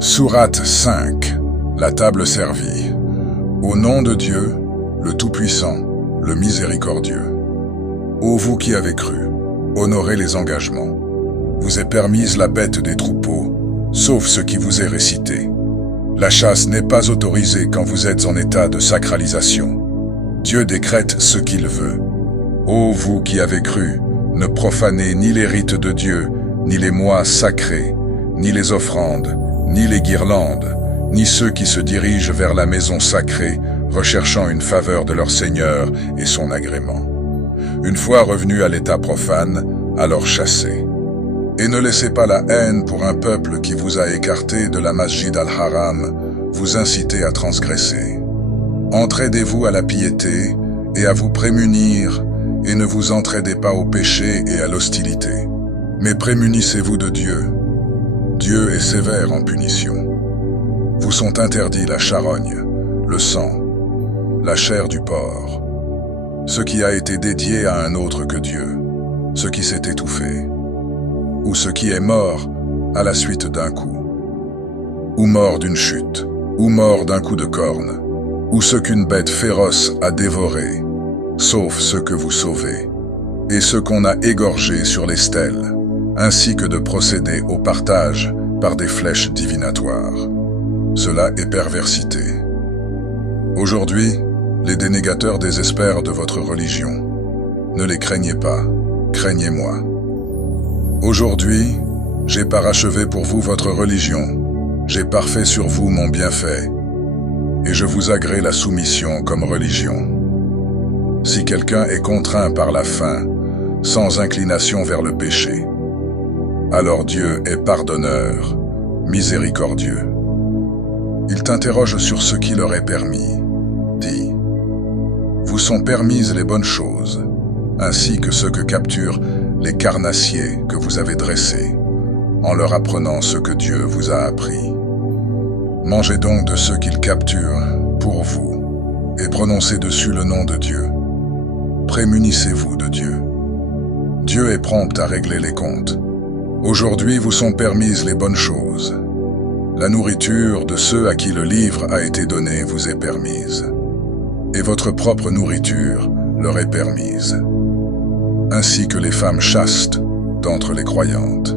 Sourate 5. La table servie. Au nom de Dieu, le Tout-Puissant, le Miséricordieux. Ô vous qui avez cru, honorez les engagements. Vous est permise la bête des troupeaux, sauf ce qui vous est récité. La chasse n'est pas autorisée quand vous êtes en état de sacralisation. Dieu décrète ce qu'il veut. Ô vous qui avez cru, ne profanez ni les rites de Dieu, ni les mois sacrés, ni les offrandes, ni les guirlandes, ni ceux qui se dirigent vers la maison sacrée, recherchant une faveur de leur Seigneur et son agrément. Une fois revenus à l'état profane, alors chassez. Et ne laissez pas la haine pour un peuple qui vous a écarté de la Masjid al-Haram vous inciter à transgresser. Entraidez-vous à la piété et à vous prémunir, et ne vous entraidez pas au péché et à l'hostilité. Mais prémunissez-vous de Dieu. Dieu est sévère en punition. Vous sont interdits la charogne, le sang, la chair du porc, ce qui a été dédié à un autre que Dieu, ce qui s'est étouffé, ou ce qui est mort à la suite d'un coup, ou mort d'une chute, ou mort d'un coup de corne, ou ce qu'une bête féroce a dévoré, sauf ce que vous sauvez, et ce qu'on a égorgé sur les stèles, ainsi que de procéder au partage par des flèches divinatoires. Cela est perversité. Aujourd'hui, les dénégateurs désespèrent de votre religion. Ne les craignez pas, craignez-moi. Aujourd'hui, j'ai parachevé pour vous votre religion, j'ai parfait sur vous mon bienfait, et je vous agrée la soumission comme religion. Si quelqu'un est contraint par la faim, sans inclination vers le péché, alors Dieu est pardonneur, miséricordieux. Il t'interroge sur ce qui leur est permis. Dis, vous sont permises les bonnes choses, ainsi que ceux que capturent les carnassiers que vous avez dressés, en leur apprenant ce que Dieu vous a appris. Mangez donc de ceux qu'ils capturent pour vous, et prononcez dessus le nom de Dieu. Prémunissez-vous de Dieu. Dieu est prompt à régler les comptes. Aujourd'hui vous sont permises les bonnes choses. La nourriture de ceux à qui le livre a été donné vous est permise. Et votre propre nourriture leur est permise. Ainsi que les femmes chastes d'entre les croyantes.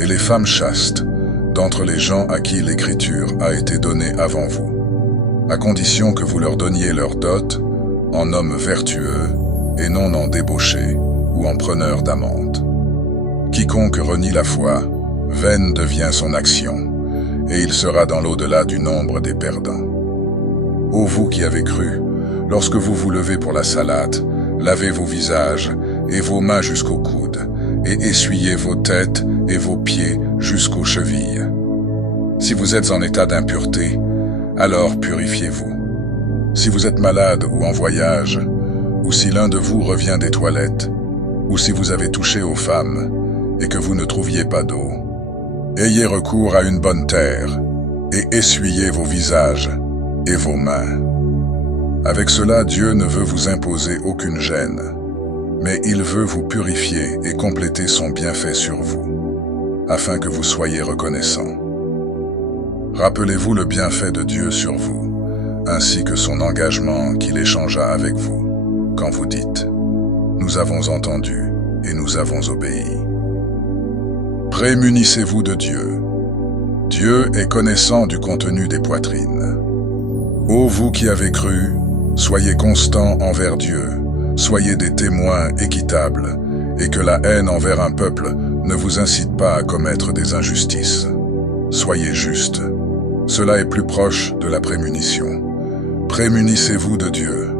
Et les femmes chastes d'entre les gens à qui l'écriture a été donnée avant vous. À condition que vous leur donniez leur dot en hommes vertueux et non en débauchés ou en preneurs d'amante. Quiconque renie la foi, vaine devient son action, et il sera dans l'au-delà du nombre des perdants. Ô vous qui avez cru, lorsque vous vous levez pour la salate, lavez vos visages et vos mains jusqu'aux coudes, et essuyez vos têtes et vos pieds jusqu'aux chevilles. Si vous êtes en état d'impureté, alors purifiez-vous. Si vous êtes malade ou en voyage, ou si l'un de vous revient des toilettes, ou si vous avez touché aux femmes, et que vous ne trouviez pas d'eau, ayez recours à une bonne terre, et essuyez vos visages et vos mains. Avec cela, Dieu ne veut vous imposer aucune gêne, mais il veut vous purifier et compléter son bienfait sur vous, afin que vous soyez reconnaissants. Rappelez-vous le bienfait de Dieu sur vous, ainsi que son engagement qu'il échangea avec vous, quand vous dites « Nous avons entendu et nous avons obéi ». Prémunissez-vous de Dieu. Dieu est connaissant du contenu des poitrines. Ô vous qui avez cru, soyez constants envers Dieu, soyez des témoins équitables, et que la haine envers un peuple ne vous incite pas à commettre des injustices. Soyez justes. Cela est plus proche de la prémunition. Prémunissez-vous de Dieu.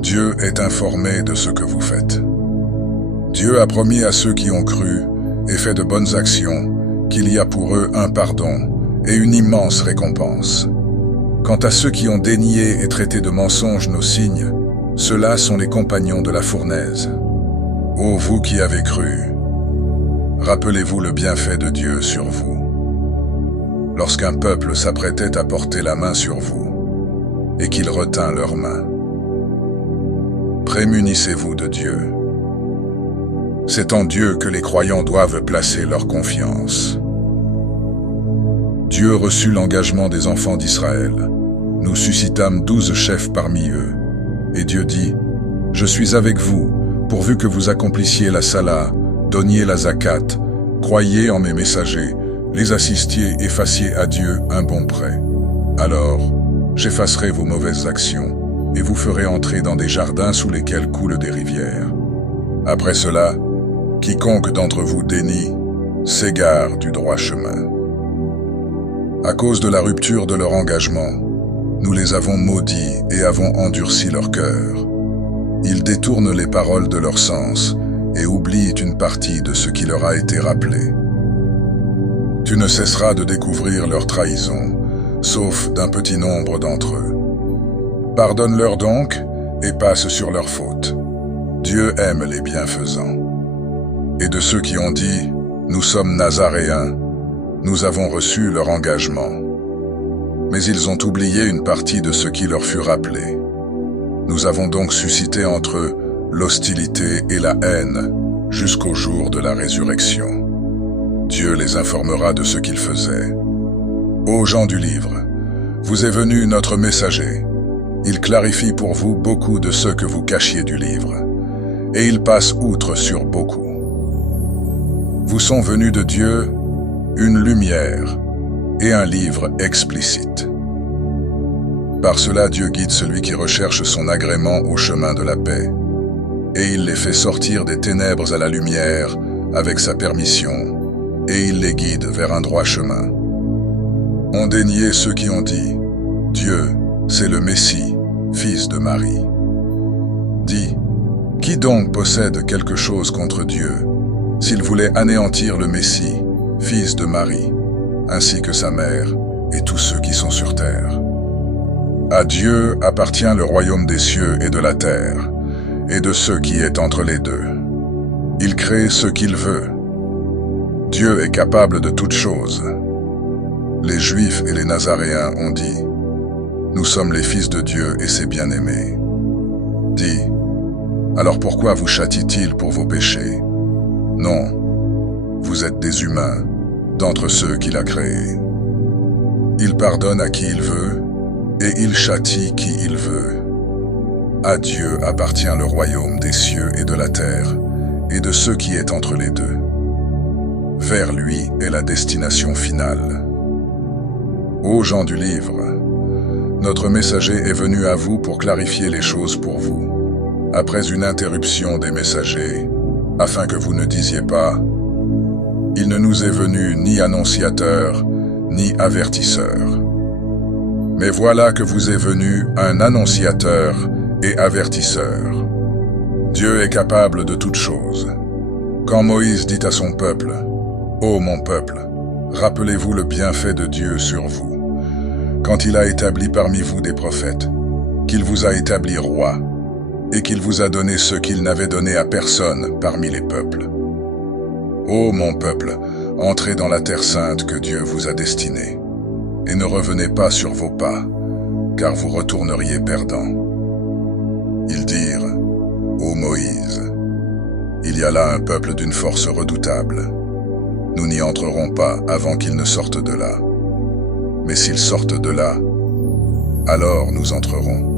Dieu est informé de ce que vous faites. Dieu a promis à ceux qui ont cru et fait de bonnes actions qu'il y a pour eux un pardon et une immense récompense. Quant à ceux qui ont dénié et traité de mensonges nos signes, ceux-là sont les compagnons de la fournaise. Ô vous qui avez cru, rappelez-vous le bienfait de Dieu sur vous. Lorsqu'un peuple s'apprêtait à porter la main sur vous, et qu'il retint leurs mains. Prémunissez-vous de Dieu. C'est en Dieu que les croyants doivent placer leur confiance. Dieu Dieu reçut l'engagement des enfants d'Israël. Nous suscitâmes 12 chefs parmi eux. Et Dieu dit, « Je suis avec vous, pourvu que vous accomplissiez la Salah, donniez la Zakat, croyiez en mes messagers, les assistiez et fassiez à Dieu un bon prêt. Alors, j'effacerai vos mauvaises actions, et vous ferai entrer dans des jardins sous lesquels coulent des rivières. Après cela, quiconque d'entre vous dénie, s'égare du droit chemin. » À cause de la rupture de leur engagement, nous les avons maudits et avons endurci leur cœur. Ils détournent les paroles de leur sens et oublient une partie de ce qui leur a été rappelé. Tu ne cesseras de découvrir leur trahison, sauf d'un petit nombre d'entre eux. Pardonne-leur donc et passe sur leurs fautes. Dieu aime les bienfaisants. Et de ceux qui ont dit « Nous sommes Nazaréens », nous avons reçu leur engagement. Mais ils ont oublié une partie de ce qui leur fut rappelé. Nous avons donc suscité entre eux l'hostilité et la haine jusqu'au jour de la résurrection. Dieu les informera de ce qu'ils faisaient. Ô gens du livre, vous est venu notre messager. Il clarifie pour vous beaucoup de ce que vous cachiez du livre, et il passe outre sur beaucoup. Vous sont venus de Dieu une lumière et un livre explicite. Par cela, Dieu guide celui qui recherche son agrément au chemin de la paix, et il les fait sortir des ténèbres à la lumière avec sa permission, et il les guide vers un droit chemin. On déniait ceux qui ont dit « Dieu, c'est le Messie, fils de Marie ». Dit « Qui donc possède quelque chose contre Dieu, s'il voulait anéantir le Messie, fils de Marie, ainsi que sa mère et tous ceux qui sont sur terre. À Dieu appartient le royaume des cieux et de la terre, et de ce qui est entre les deux. Il crée ce qu'il veut. Dieu est capable de toutes choses. Les Juifs et les Nazaréens ont dit, « Nous sommes les fils de Dieu et ses bien-aimés. » Dit, « Alors pourquoi vous châtie-t-il pour vos péchés? Non, vous êtes des humains, d'entre ceux qu'il a créés. Il pardonne à qui il veut, et il châtie qui il veut. À Dieu appartient le royaume des cieux et de la terre, et de ce qui est entre les deux. Vers lui est la destination finale. Ô gens du livre, notre messager est venu à vous pour clarifier les choses pour vous, après une interruption des messagers, afin que vous ne disiez pas « Il ne nous est venu ni annonciateur, ni avertisseur. » Mais voilà que vous est venu un annonciateur et avertisseur. Dieu est capable de toutes choses. Quand Moïse dit à son peuple, « Ô mon peuple, rappelez-vous le bienfait de Dieu sur vous, quand il a établi parmi vous des prophètes, qu'il vous a établi roi, et qu'il vous a donné ce qu'il n'avait donné à personne parmi les peuples. Ô mon peuple, entrez dans la terre sainte que Dieu vous a destinée, et ne revenez pas sur vos pas, car vous retourneriez perdants. » Ils dirent, « Ô Moïse, il y a là un peuple d'une force redoutable. Nous n'y entrerons pas avant qu'ils ne sortent de là. Mais s'ils sortent de là, alors nous entrerons. »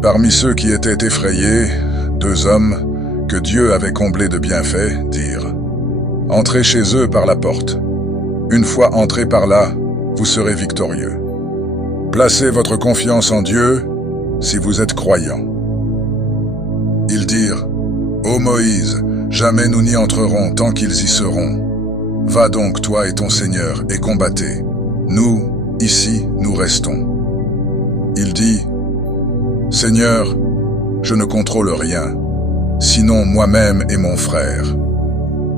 Parmi ceux qui étaient effrayés, 2 hommes, que Dieu avait comblés de bienfaits, dirent, « Entrez chez eux par la porte. Une fois entrés par là, vous serez victorieux. Placez votre confiance en Dieu si vous êtes croyants. » Ils dirent, « Ô Moïse, jamais nous n'y entrerons tant qu'ils y seront. Va donc, toi et ton Seigneur, et combattez. Nous, ici, nous restons. » Il dit, « Seigneur, je ne contrôle rien, sinon moi-même et mon frère.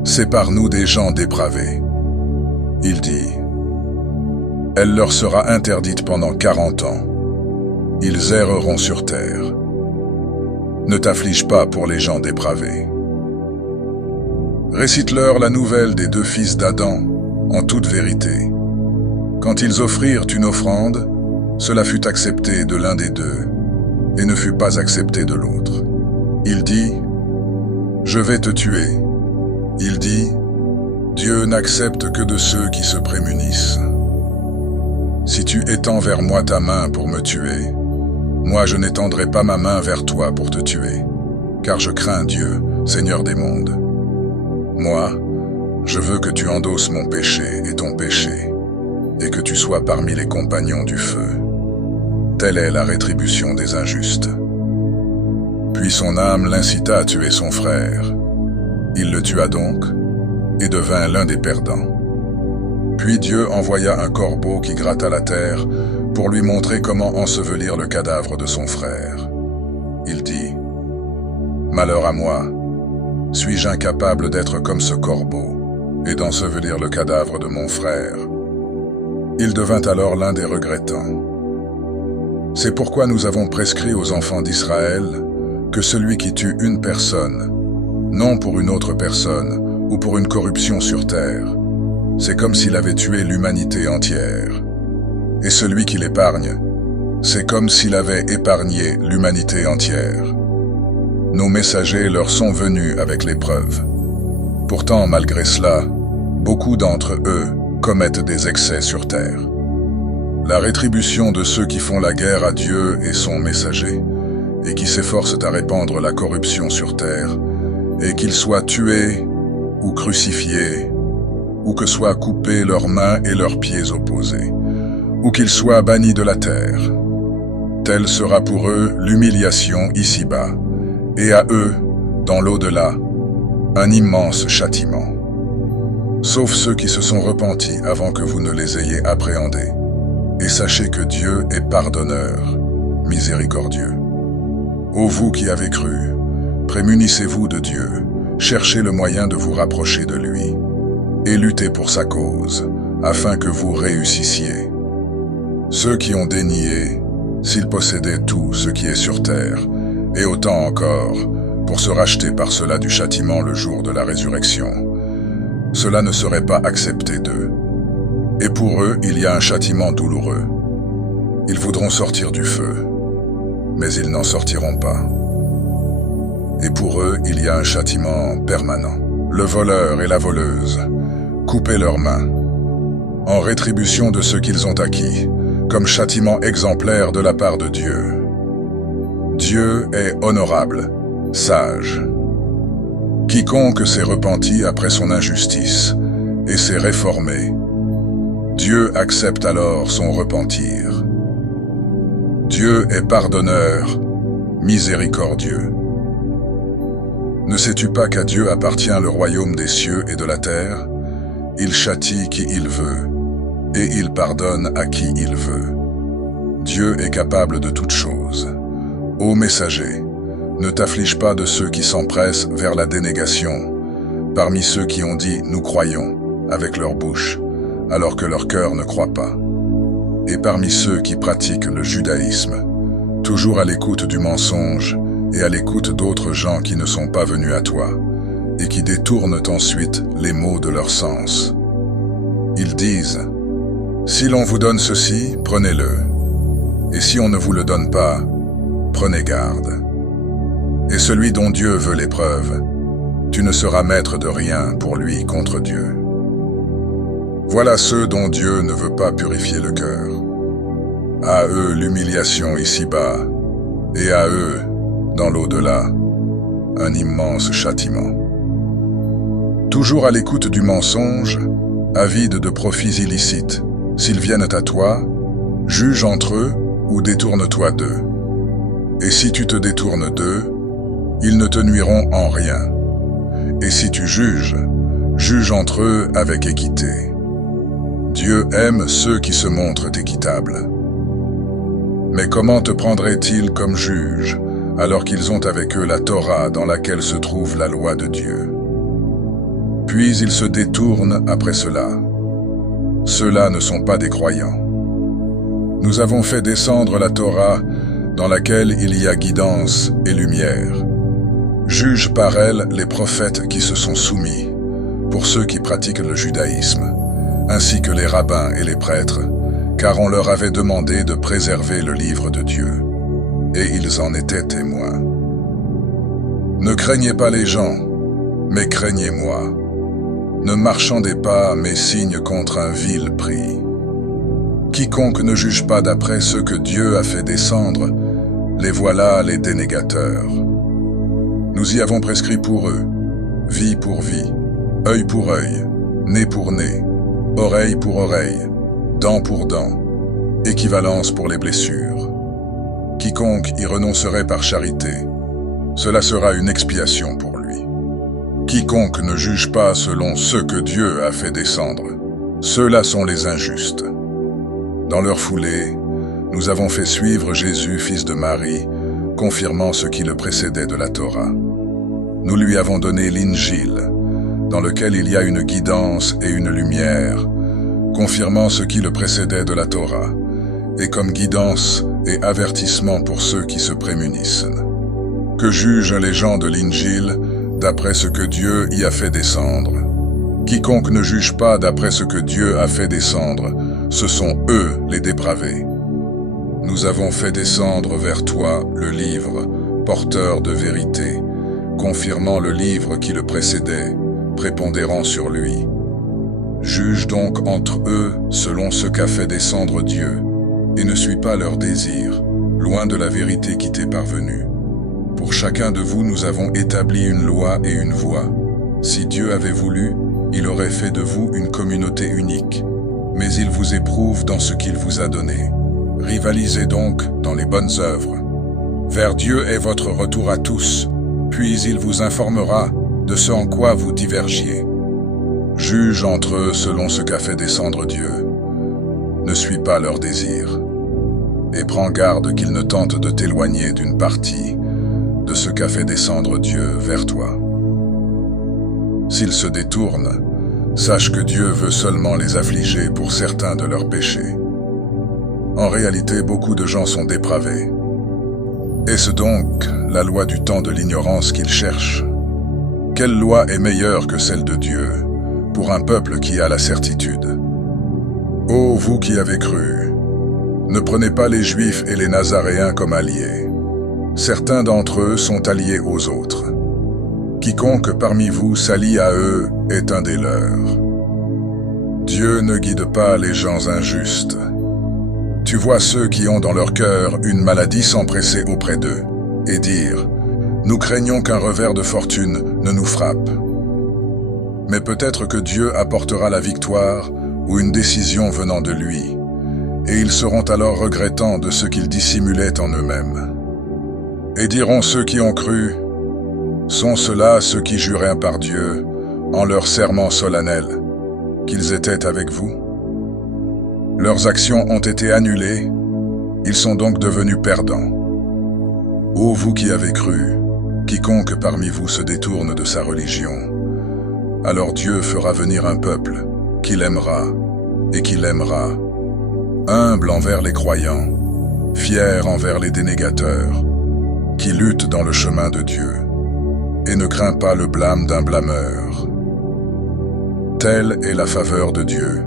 Sépare-nous des gens dépravés. » Il dit, « Elle leur sera interdite pendant 40 ans. Ils erreront sur terre. Ne t'afflige pas pour les gens dépravés. Récite-leur la nouvelle des 2 fils d'Adam, en toute vérité. Quand ils offrirent une offrande, cela fut accepté de l'un des 2, et ne fut pas accepté de l'autre. Il dit, « Je vais te tuer. » Il dit, « Dieu n'accepte que de ceux qui se prémunissent. Si tu étends vers moi ta main pour me tuer, moi je n'étendrai pas ma main vers toi pour te tuer, car je crains Dieu, Seigneur des mondes. Moi, je veux que tu endosses mon péché et ton péché, et que tu sois parmi les compagnons du feu. Telle est la rétribution des injustes. Puis son âme l'incita à tuer son frère. Il le tua donc, et devint l'un des perdants. Puis Dieu envoya un corbeau qui gratta la terre pour lui montrer comment ensevelir le cadavre de son frère. Il dit, « Malheur à moi, suis-je incapable d'être comme ce corbeau et d'ensevelir le cadavre de mon frère ?» Il devint alors l'un des regrettants. C'est pourquoi nous avons prescrit aux enfants d'Israël que celui qui tue une personne, non pour une autre personne ou pour une corruption sur terre, c'est comme s'il avait tué l'humanité entière. Et celui qui l'épargne, c'est comme s'il avait épargné l'humanité entière. Nos messagers leur sont venus avec l'épreuve. Pourtant, malgré cela, beaucoup d'entre eux commettent des excès sur terre. La rétribution de ceux qui font la guerre à Dieu et son messager, et qui s'efforcent à répandre la corruption sur terre, et qu'ils soient tués ou crucifiés, ou que soient coupés leurs mains et leurs pieds opposés, ou qu'ils soient bannis de la terre. Telle sera pour eux l'humiliation ici-bas, et à eux, dans l'au-delà, un immense châtiment. Sauf ceux qui se sont repentis avant que vous ne les ayez appréhendés. Et sachez que Dieu est pardonneur, miséricordieux. Ô vous qui avez cru, prémunissez-vous de Dieu, cherchez le moyen de vous rapprocher de lui, et luttez pour sa cause, afin que vous réussissiez. Ceux qui ont dénié, s'ils possédaient tout ce qui est sur terre, et autant encore, pour se racheter par cela du châtiment le jour de la résurrection, cela ne serait pas accepté d'eux. Et pour eux, il y a un châtiment douloureux. Ils voudront sortir du feu, mais ils n'en sortiront pas. Et pour eux, il y a un châtiment permanent. Le voleur et la voleuse, coupez leurs mains, en rétribution de ce qu'ils ont acquis, comme châtiment exemplaire de la part de Dieu. Dieu est honorable, sage. Quiconque s'est repenti après son injustice et s'est réformé, Dieu accepte alors son repentir. Dieu est pardonneur, miséricordieux. Ne sais-tu pas qu'à Dieu appartient le royaume des cieux et de la terre? Il châtie qui il veut, et il pardonne à qui il veut. Dieu est capable de toutes choses. Ô messager, ne t'afflige pas de ceux qui s'empressent vers la dénégation, parmi ceux qui ont dit « nous croyons » avec leur bouche, alors que leur cœur ne croit pas. Et parmi ceux qui pratiquent le judaïsme, toujours à l'écoute du mensonge et à l'écoute d'autres gens qui ne sont pas venus à toi, et qui détournent ensuite les mots de leur sens. Ils disent « Si l'on vous donne ceci, prenez-le, et si on ne vous le donne pas, prenez garde. Et celui dont Dieu veut l'épreuve, tu ne seras maître de rien pour lui contre Dieu. » Voilà ceux dont Dieu ne veut pas purifier le cœur. À eux l'humiliation ici-bas, et à eux, dans l'au-delà, un immense châtiment. Toujours à l'écoute du mensonge, avide de profits illicites, s'ils viennent à toi, juge entre eux ou détourne-toi d'eux. Et si tu te détournes d'eux, ils ne te nuiront en rien. Et si tu juges, juge entre eux avec équité. Dieu aime ceux qui se montrent équitables. Mais comment te prendraient-ils comme juge, alors qu'ils ont avec eux la Torah dans laquelle se trouve la loi de Dieu? Puis ils se détournent après cela. Ceux-là ne sont pas des croyants. Nous avons fait descendre la Torah dans laquelle il y a guidance et lumière. Juge par elle les prophètes qui se sont soumis, pour ceux qui pratiquent le judaïsme, ainsi que les rabbins et les prêtres, car on leur avait demandé de préserver le livre de Dieu, et ils en étaient témoins. Ne craignez pas les gens, mais craignez-moi. Ne marchandez pas, mais signe contre un vil prix. Quiconque ne juge pas d'après ce que Dieu a fait descendre, les voilà les dénégateurs. Nous y avons prescrit pour eux, vie pour vie, œil pour œil, nez pour nez, oreille pour oreille, dent pour dent, équivalence pour les blessures. Quiconque y renoncerait par charité, cela sera une expiation pour lui. Quiconque ne juge pas selon ce que Dieu a fait descendre, ceux-là sont les injustes. Dans leur foulée, nous avons fait suivre Jésus, fils de Marie, confirmant ce qui le précédait de la Torah. Nous lui avons donné l'Injil, dans lequel il y a une guidance et une lumière, confirmant ce qui le précédait de la Torah, et comme guidance et avertissement pour ceux qui se prémunissent. Que jugent les gens de l'Injil d'après ce que Dieu y a fait descendre? Quiconque ne juge pas d'après ce que Dieu a fait descendre, ce sont eux les dépravés. Nous avons fait descendre vers toi le livre, porteur de vérité, confirmant le livre qui le précédait, prépondérant sur lui. Juge donc entre eux selon ce qu'a fait descendre Dieu, et ne suis pas leur désir, loin de la vérité qui t'est parvenue. Pour chacun de vous, nous avons établi une loi et une voie. Si Dieu avait voulu, il aurait fait de vous une communauté unique. Mais il vous éprouve dans ce qu'il vous a donné. Rivalisez donc dans les bonnes œuvres. Vers Dieu est votre retour à tous, puis il vous informera de ce en quoi vous divergiez. Juge entre eux selon ce qu'a fait descendre Dieu. Ne suis pas leur désir, et prends garde qu'ils ne tentent de t'éloigner d'une partie de ce qu'a fait descendre Dieu vers toi. S'ils se détournent, sache que Dieu veut seulement les affliger pour certains de leurs péchés. En réalité, beaucoup de gens sont dépravés. Est-ce donc la loi du temps de l'ignorance qu'ils cherchent? Quelle loi est meilleure que celle de Dieu pour un peuple qui a la certitude? Ô vous qui avez cru, ne prenez pas les Juifs et les Nazaréens comme alliés. Certains d'entre eux sont alliés aux autres. Quiconque parmi vous s'allie à eux est un des leurs. Dieu ne guide pas les gens injustes. Tu vois ceux qui ont dans leur cœur une maladie s'empresser auprès d'eux et dire « Nous craignons qu'un revers de fortune ne nous frappe. » Mais peut-être que Dieu apportera la victoire ou une décision venant de lui, et ils seront alors regrettants de ce qu'ils dissimulaient en eux-mêmes. Et diront ceux qui ont cru, sont ceux-là ceux qui juraient par Dieu, en leur serment solennel, qu'ils étaient avec vous? Leurs actions ont été annulées, ils sont donc devenus perdants. Ô vous qui avez cru, quiconque parmi vous se détourne de sa religion, alors Dieu fera venir un peuple qu'il aimera et qui l'aimera, humble envers les croyants, fier envers les dénégateurs, qui lutte dans le chemin de Dieu, et ne craint pas le blâme d'un blâmeur. Telle est la faveur de Dieu,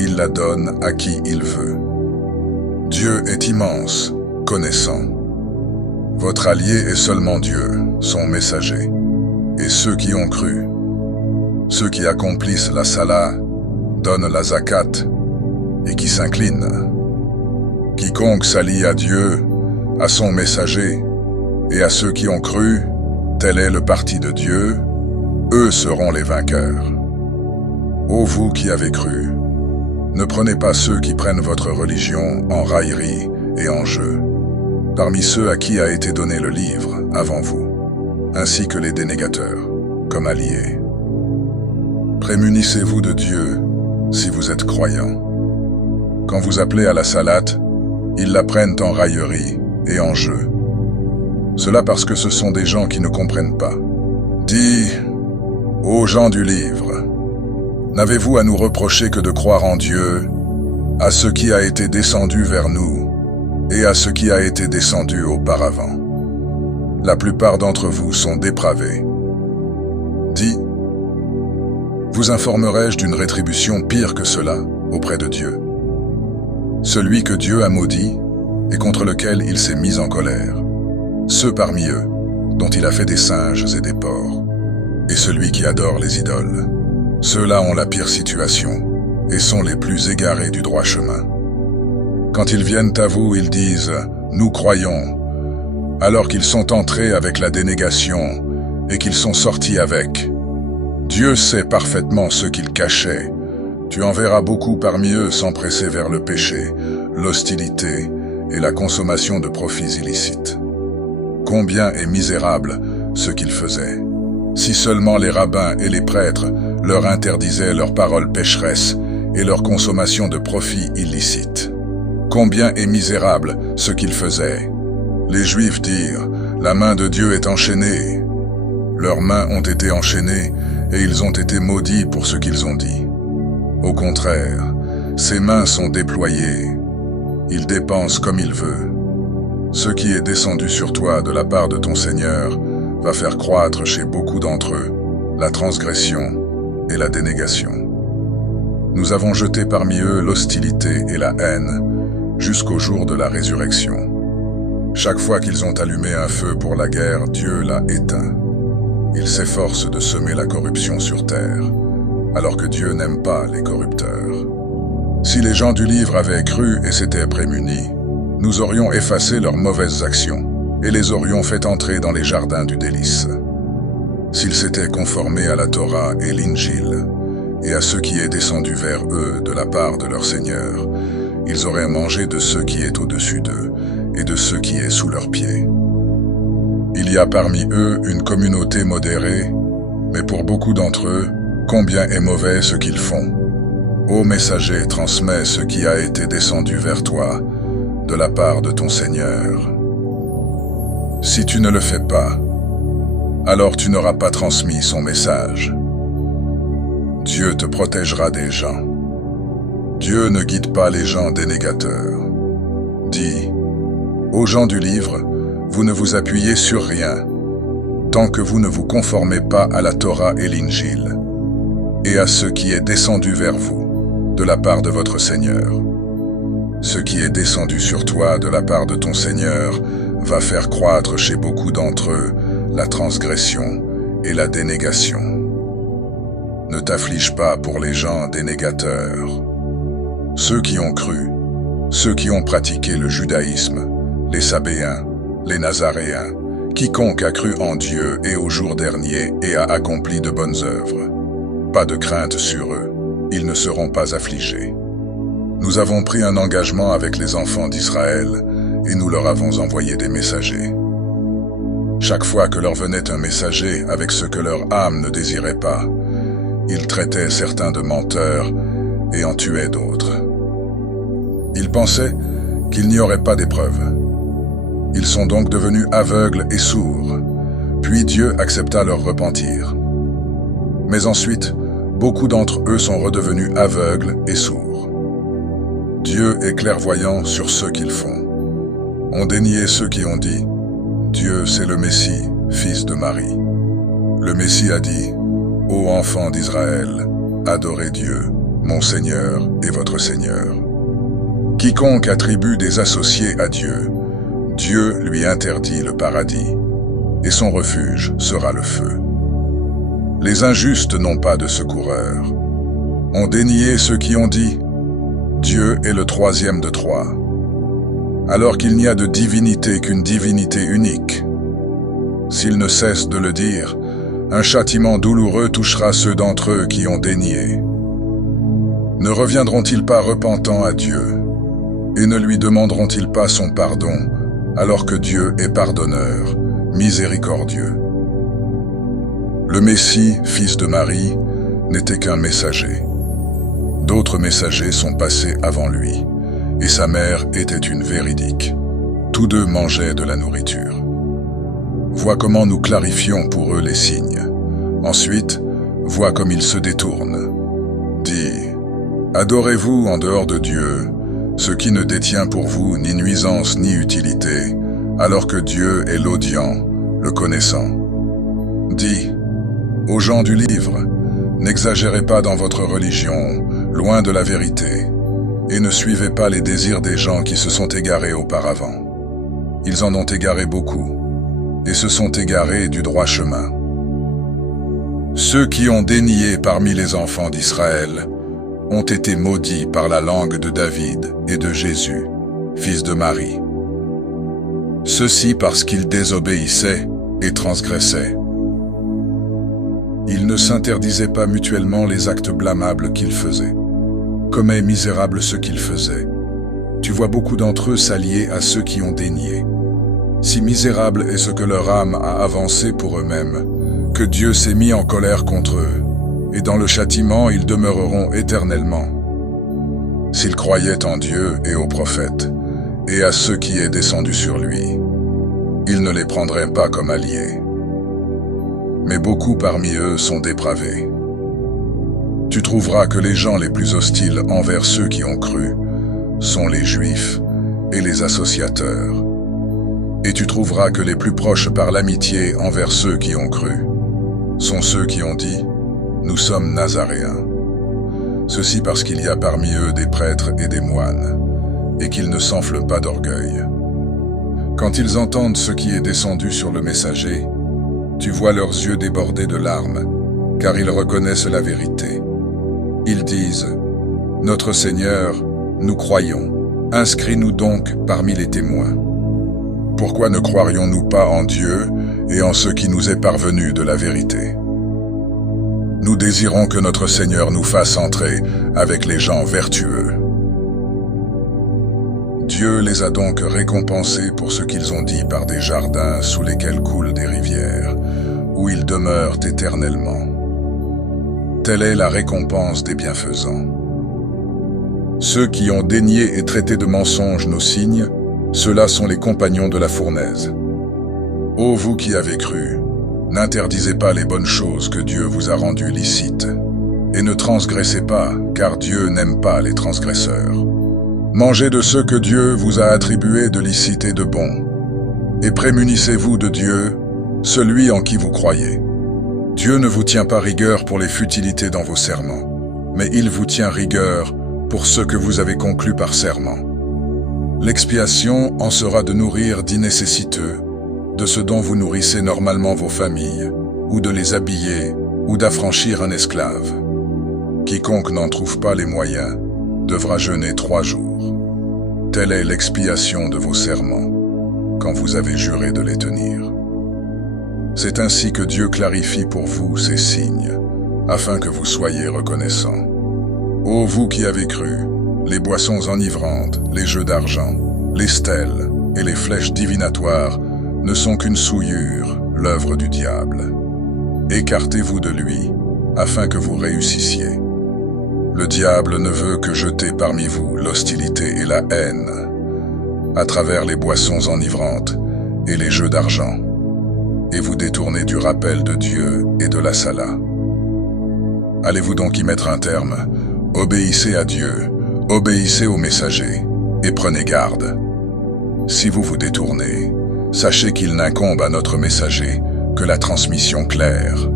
il la donne à qui il veut. Dieu est immense, connaissant. Votre allié est seulement Dieu, son messager, et ceux qui ont cru. Ceux qui accomplissent la Salah, donnent la Zakat, et qui s'inclinent. Quiconque s'allie à Dieu, à son messager, et à ceux qui ont cru, tel est le parti de Dieu, eux seront les vainqueurs. Ô vous qui avez cru, ne prenez pas ceux qui prennent votre religion en raillerie et en jeu, parmi ceux à qui a été donné le livre avant vous, ainsi que les dénégateurs, comme alliés. Prémunissez-vous de Dieu si vous êtes croyants. Quand vous appelez à la salate, ils la prennent en raillerie et en jeu. Cela parce que ce sont des gens qui ne comprennent pas. Dis aux gens du livre, n'avez-vous à nous reprocher que de croire en Dieu, à ce qui a été descendu vers nous et à ce qui a été descendu auparavant? La plupart d'entre vous sont dépravés. Dis, vous informerai-je d'une rétribution pire que cela auprès de Dieu? Celui que Dieu a maudit et contre lequel il s'est mis en colère, ceux parmi eux dont il a fait des singes et des porcs, et celui qui adore les idoles, Ceux-là ont la pire situation et sont les plus égarés du droit chemin. Quand ils viennent à vous, ils disent « Nous croyons », alors qu'ils sont entrés avec la dénégation et qu'ils sont sortis avec. Dieu sait parfaitement ce qu'ils cachaient. Tu en verras beaucoup parmi eux s'empresser vers le péché, l'hostilité et la consommation de profits illicites. Combien est misérable ce qu'ils faisaient. Si seulement les rabbins et les prêtres leur interdisaient leurs paroles pécheresses et leur consommation de profits illicites. Combien est misérable ce qu'ils faisaient. Les Juifs dirent « La main de Dieu est enchaînée ». Leurs mains ont été enchaînées et ils ont été maudits pour ce qu'ils ont dit. Au contraire, ses mains sont déployées. Il dépense comme il veut. Ce qui est descendu sur toi de la part de ton Seigneur va faire croître chez beaucoup d'entre eux la transgression et la dénégation. Nous avons jeté parmi eux l'hostilité et la haine jusqu'au jour de la résurrection. Chaque fois qu'ils ont allumé un feu pour la guerre, Dieu l'a éteint. Ils s'efforcent de semer la corruption sur terre, alors que Dieu n'aime pas les corrupteurs. Si les gens du livre avaient cru et s'étaient prémunis, nous aurions effacé leurs mauvaises actions et les aurions fait entrer dans les jardins du délice. S'ils s'étaient conformés à la Torah et l'Injil et à ce qui est descendu vers eux de la part de leur Seigneur, ils auraient mangé de ce qui est au-dessus d'eux et de ce qui est sous leurs pieds. Il y a parmi eux une communauté modérée, mais pour beaucoup d'entre eux, combien est mauvais ce qu'ils font. Ô messager, transmets ce qui a été descendu vers toi de la part de ton Seigneur. Si tu ne le fais pas, alors tu n'auras pas transmis son message. Dieu te protégera des gens. Dieu ne guide pas les gens dénégateurs. Dis, aux gens du livre, vous ne vous appuyez sur rien, tant que vous ne vous conformez pas à la Torah et l'Injil, et à ce qui est descendu vers vous, de la part de votre Seigneur. Ce qui est descendu sur toi de la part de ton Seigneur va faire croître chez beaucoup d'entre eux la transgression et la dénégation. Ne t'afflige pas pour les gens dénégateurs. Ceux qui ont cru, ceux qui ont pratiqué le judaïsme, les Sabéens, les Nazaréens, quiconque a cru en Dieu et au jour dernier et a accompli de bonnes œuvres. Pas de crainte sur eux, ils ne seront pas affligés. Nous avons pris un engagement avec les enfants d'Israël et nous leur avons envoyé des messagers. Chaque fois que leur venait un messager avec ce que leur âme ne désirait pas, ils traitaient certains de menteurs et en tuaient d'autres. Ils pensaient qu'il n'y aurait pas d'épreuve. Ils sont donc devenus aveugles et sourds, puis Dieu accepta leur repentir. Mais ensuite, beaucoup d'entre eux sont redevenus aveugles et sourds. Dieu est clairvoyant sur ce qu'ils font. On déniait ceux qui ont dit « Dieu, c'est le Messie, fils de Marie ». Le Messie a dit « Ô enfants d'Israël, adorez Dieu, mon Seigneur et votre Seigneur. Quiconque attribue des associés à Dieu, Dieu lui interdit le paradis, et son refuge sera le feu. Les injustes n'ont pas de secoureur. On déniait ceux qui ont dit « Dieu est le troisième de trois », alors qu'il n'y a de divinité qu'une divinité unique. S'ils ne cessent de le dire, un châtiment douloureux touchera ceux d'entre eux qui ont dénié. Ne reviendront-ils pas repentants à Dieu, et ne lui demanderont-ils pas son pardon, alors que Dieu est pardonneur, miséricordieux? Le Messie, fils de Marie, n'était qu'un messager. D'autres messagers sont passés avant lui, et sa mère était une véridique. Tous deux mangeaient de la nourriture. Vois comment nous clarifions pour eux les signes. Ensuite, vois comme ils se détournent. Dis, adorez-vous en dehors de Dieu, ce qui ne détient pour vous ni nuisance ni utilité, alors que Dieu est l'audient, le connaissant. Dis, aux gens du livre, n'exagérez pas dans votre religion, loin de la vérité, et ne suivez pas les désirs des gens qui se sont égarés auparavant. Ils en ont égaré beaucoup, et se sont égarés du droit chemin. Ceux qui ont dénié parmi les enfants d'Israël ont été maudits par la langue de David et de Jésus, fils de Marie. Ceci parce qu'ils désobéissaient et transgressaient. Ils ne s'interdisaient pas mutuellement les actes blâmables qu'ils faisaient. Comme est misérable ce qu'ils faisaient. Tu vois beaucoup d'entre eux s'allier à ceux qui ont dénié. Si misérable est ce que leur âme a avancé pour eux-mêmes, que Dieu s'est mis en colère contre eux, et dans le châtiment ils demeureront éternellement. S'ils croyaient en Dieu et aux prophètes, et à ceux qui est descendu sur lui, ils ne les prendraient pas comme alliés. Mais beaucoup parmi eux sont dépravés. Tu trouveras que les gens les plus hostiles envers ceux qui ont cru sont les Juifs et les associateurs. Et tu trouveras que les plus proches par l'amitié envers ceux qui ont cru sont ceux qui ont dit « Nous sommes Nazaréens ». Ceci parce qu'il y a parmi eux des prêtres et des moines, et qu'ils ne s'enflent pas d'orgueil. Quand ils entendent ce qui est descendu sur le messager, tu vois leurs yeux débordés de larmes, car ils reconnaissent la vérité. Ils disent « Notre Seigneur, nous croyons, inscris-nous donc parmi les témoins. » Pourquoi ne croirions-nous pas en Dieu et en ce qui nous est parvenu de la vérité? Nous désirons que notre Seigneur nous fasse entrer avec les gens vertueux. Dieu les a donc récompensés pour ce qu'ils ont dit par des jardins sous lesquels coulent des rivières, où ils demeurent éternellement. Telle est la récompense des bienfaisants. Ceux qui ont dénié et traité de mensonges nos signes, ceux-là sont les compagnons de la fournaise. Ô vous qui avez cru, n'interdisez pas les bonnes choses que Dieu vous a rendues licites, et ne transgressez pas, car Dieu n'aime pas les transgresseurs. Mangez de ce que Dieu vous a attribué de licite et de bon, et prémunissez-vous de Dieu, celui en qui vous croyez. Dieu ne vous tient pas rigueur pour les futilités dans vos serments, mais il vous tient rigueur pour ce que vous avez conclu par serment. L'expiation en sera de nourrir d'innécessiteux, de ce dont vous nourrissez normalement vos familles, ou de les habiller, ou d'affranchir un esclave. Quiconque n'en trouve pas les moyens devra jeûner 3 jours. Telle est l'expiation de vos serments, quand vous avez juré de les tenir. C'est ainsi que Dieu clarifie pour vous ces signes, afin que vous soyez reconnaissants. Ô vous qui avez cru, les boissons enivrantes, les jeux d'argent, les stèles et les flèches divinatoires ne sont qu'une souillure, l'œuvre du diable. Écartez-vous de lui, afin que vous réussissiez. Le diable ne veut que jeter parmi vous l'hostilité et la haine, à travers les boissons enivrantes et les jeux d'argent, et vous détourner du rappel de Dieu et de la sala. Allez-vous donc y mettre un terme? Obéissez à Dieu, obéissez au messager, et prenez garde. Si vous vous détournez, sachez qu'il n'incombe à notre messager que la transmission claire.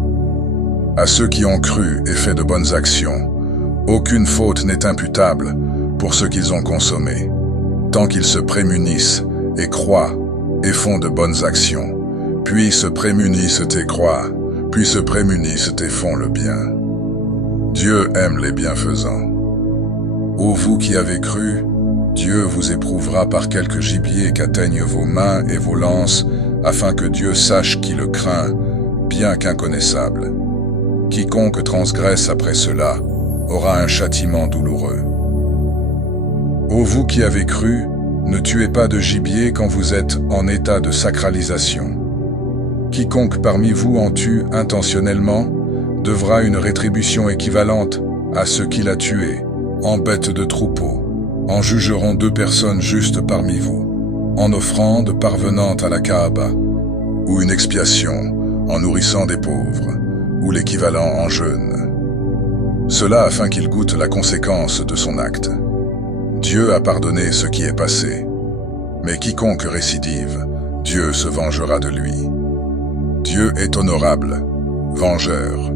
À ceux qui ont cru et fait de bonnes actions, aucune faute n'est imputable pour ce qu'ils ont consommé, tant qu'ils se prémunissent et croient et font de bonnes actions, puis se prémunissent et croient, puis se prémunissent et font le bien. Dieu aime les bienfaisants. Ô vous qui avez cru, Dieu vous éprouvera par quelque gibier qu'atteignent vos mains et vos lances, afin que Dieu sache qui le craint, bien qu'inconnaissable. Quiconque transgresse après cela aura un châtiment douloureux. Ô vous qui avez cru, ne tuez pas de gibier quand vous êtes en état de sacralisation. Quiconque parmi vous en tue intentionnellement devra une rétribution équivalente à ce qu'il a tué, en bête de troupeau. En jugeront 2 personnes justes parmi vous, en offrande parvenant à la Kaaba, ou une expiation en nourrissant des pauvres, ou l'équivalent en jeûne. Cela afin qu'il goûte la conséquence de son acte. Dieu a pardonné ce qui est passé, mais quiconque récidive, Dieu se vengera de lui. Dieu est honorable, vengeur.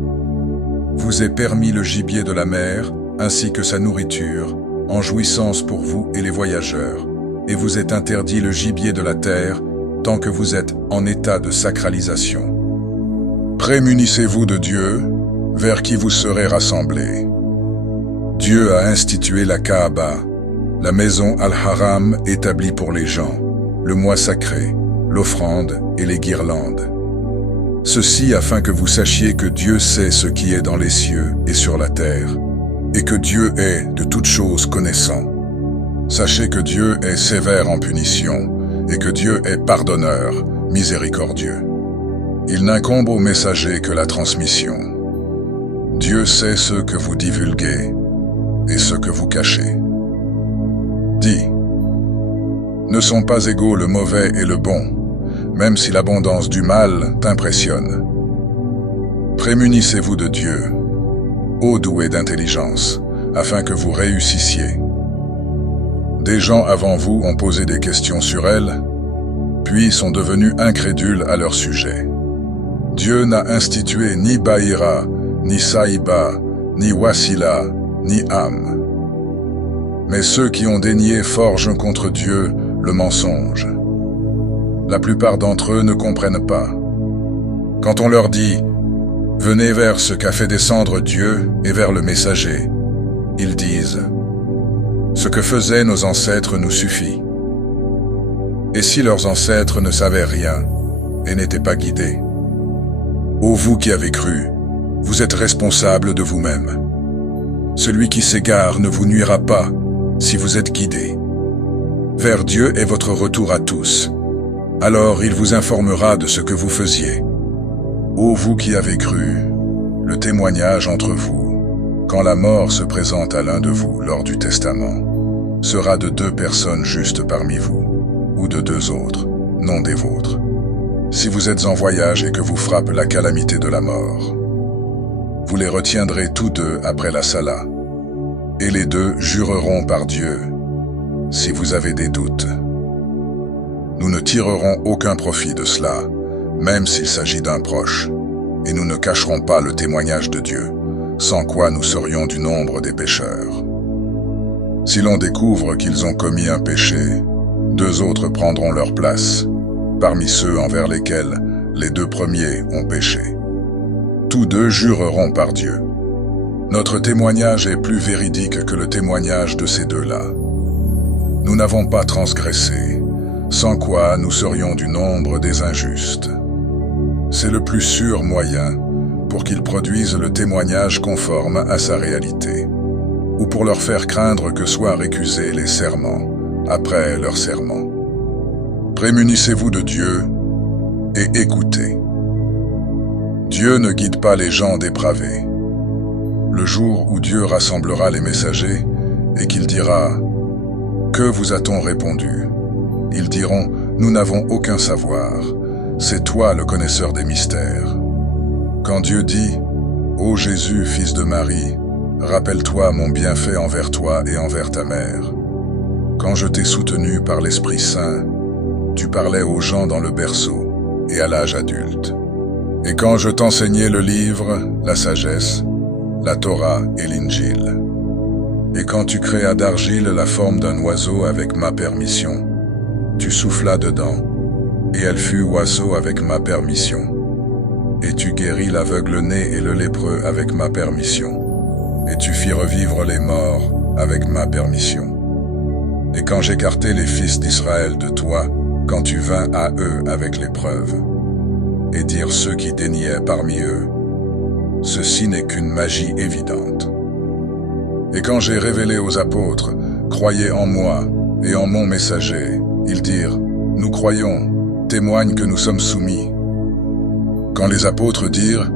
Vous est permis le gibier de la mer, ainsi que sa nourriture, en jouissance pour vous et les voyageurs, et vous est interdit le gibier de la terre, tant que vous êtes en état de sacralisation. Prémunissez-vous de Dieu, vers qui vous serez rassemblés. Dieu a institué la Kaaba, la maison Al-Haram établie pour les gens, le mois sacré, l'offrande et les guirlandes. Ceci afin que vous sachiez que Dieu sait ce qui est dans les cieux et sur la terre, et que Dieu est de toutes choses connaissant. Sachez que Dieu est sévère en punition, et que Dieu est pardonneur, miséricordieux. Il n'incombe au messager que la transmission. Dieu sait ce que vous divulguez et ce que vous cachez. Dis, ne sont pas égaux le mauvais et le bon, même si l'abondance du mal t'impressionne. Prémunissez-vous de Dieu, ô doués d'intelligence, afin que vous réussissiez. Des gens avant vous ont posé des questions sur elle, puis sont devenus incrédules à leur sujet. Dieu n'a institué ni Bahira, ni Saïba, ni Wasila, ni Am. Mais ceux qui ont dénié forgent contre Dieu le mensonge. La plupart d'entre eux ne comprennent pas. Quand on leur dit « Venez vers ce qu'a fait descendre Dieu et vers le messager », ils disent « Ce que faisaient nos ancêtres nous suffit. » Et si leurs ancêtres ne savaient rien et n'étaient pas guidés? Ô vous qui avez cru, vous êtes responsables de vous-même. Celui qui s'égare ne vous nuira pas si vous êtes guidé. Vers Dieu est votre retour à tous. Alors il vous informera de ce que vous faisiez. Ô vous qui avez cru, le témoignage entre vous, quand la mort se présente à l'un de vous lors du testament, sera de 2 personnes justes parmi vous, ou de 2 autres, non des vôtres. Si vous êtes en voyage et que vous frappe la calamité de la mort, vous les retiendrez tous 2 après la Salah, et les 2 jureront par Dieu, si vous avez des doutes. Nous ne tirerons aucun profit de cela, même s'il s'agit d'un proche, et nous ne cacherons pas le témoignage de Dieu, sans quoi nous serions du nombre des pécheurs. Si l'on découvre qu'ils ont commis un péché, 2 autres prendront leur place, parmi ceux envers lesquels les 2 premiers ont péché. Tous 2 jureront par Dieu. Notre témoignage est plus véridique que le témoignage de ces 2-là. Nous n'avons pas transgressé, sans quoi nous serions du nombre des injustes. C'est le plus sûr moyen pour qu'ils produisent le témoignage conforme à sa réalité, ou pour leur faire craindre que soient récusés les serments après leur serment. Prémunissez-vous de Dieu et écoutez. Dieu ne guide pas les gens dépravés. Le jour où Dieu rassemblera les messagers et qu'il dira « Que vous a-t-on répondu ?» Ils diront « Nous n'avons aucun savoir. C'est toi le connaisseur des mystères. » Quand Dieu dit « Ô Jésus, fils de Marie, rappelle-toi mon bienfait envers toi et envers ta mère. Quand je t'ai soutenu par l'Esprit Saint, tu parlais aux gens dans le berceau et à l'âge adulte. Et quand je t'enseignais le livre, la sagesse, la Torah et l'Injil. Et quand tu créas d'argile la forme d'un oiseau avec ma permission, tu soufflas dedans, et elle fut oiseau avec ma permission. Et tu guéris l'aveugle-né et le lépreux avec ma permission. Et tu fis revivre les morts avec ma permission. Et quand j'écartai les fils d'Israël de toi, quand tu vins à eux avec l'épreuve, et dirent ceux qui déniaient parmi eux, ceci n'est qu'une magie évidente. Et quand j'ai révélé aux apôtres, croyez en moi et en mon messager, ils dirent, nous croyons, témoigne que nous sommes soumis. Quand les apôtres dirent,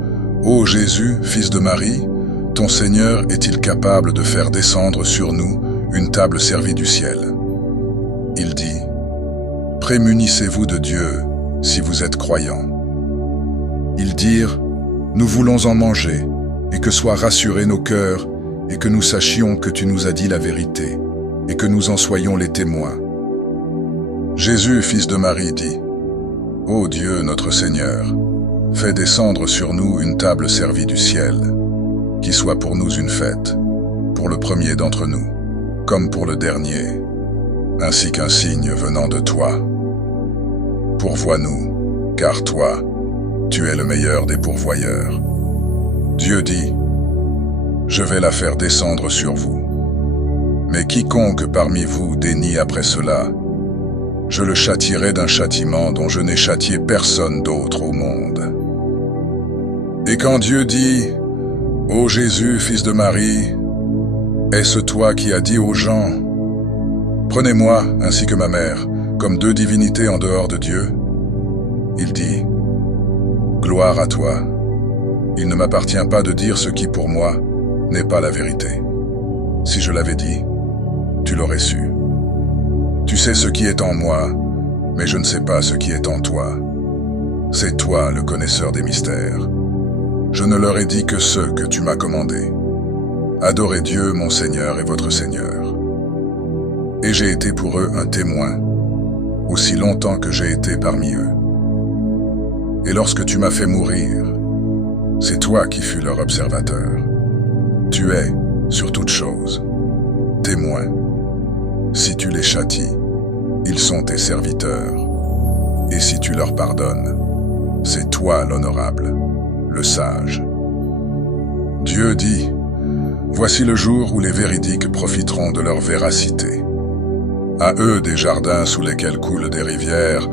ô Jésus, fils de Marie, ton Seigneur est-il capable de faire descendre sur nous une table servie du ciel? Il dit, prémunissez-vous de Dieu si vous êtes croyants. Ils dirent, nous voulons en manger, et que soient rassurés nos cœurs, et que nous sachions que tu nous as dit la vérité, et que nous en soyons les témoins. Jésus, fils de Marie, dit, ô Dieu notre Seigneur, fais descendre sur nous une table servie du ciel, qui soit pour nous une fête, pour le premier d'entre nous, comme pour le dernier, ainsi qu'un signe venant de toi. Pourvois-nous, car toi, tu es le meilleur des pourvoyeurs. Dieu dit, « Je vais la faire descendre sur vous. Mais quiconque parmi vous dénie après cela, je le châtierai d'un châtiment dont je n'ai châtié personne d'autre au monde. » Et quand Dieu dit, « Ô Jésus, fils de Marie, est-ce toi qui as dit aux gens, « Prenez-moi, ainsi que ma mère, comme deux divinités en dehors de Dieu ?» Il dit, « Gloire à toi. Il ne m'appartient pas de dire ce qui, pour moi, n'est pas la vérité. Si je l'avais dit, tu l'aurais su. Tu sais ce qui est en moi, mais je ne sais pas ce qui est en toi. C'est toi le connaisseur des mystères. Je ne leur ai dit que ceux que tu m'as commandés. Adorez Dieu, mon Seigneur et votre Seigneur. Et j'ai été pour eux un témoin, aussi longtemps que j'ai été parmi eux. Et lorsque tu m'as fait mourir, c'est toi qui fus leur observateur. Tu es, sur toute chose, témoin. Si tu les châties, ils sont tes serviteurs. Et si tu leur pardonnes, c'est toi l'honorable, le sage. Dieu dit, « Voici le jour où les véridiques profiteront de leur véracité. À eux des jardins sous lesquels coulent des rivières,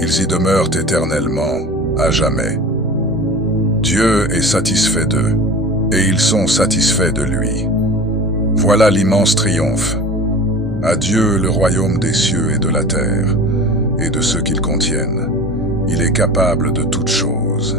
ils y demeurent éternellement, à jamais. Dieu est satisfait d'eux, et ils sont satisfaits de lui. Voilà l'immense triomphe. À Dieu le royaume des cieux et de la terre, et de ceux qu'ils contiennent. Il est capable de toutes choses. »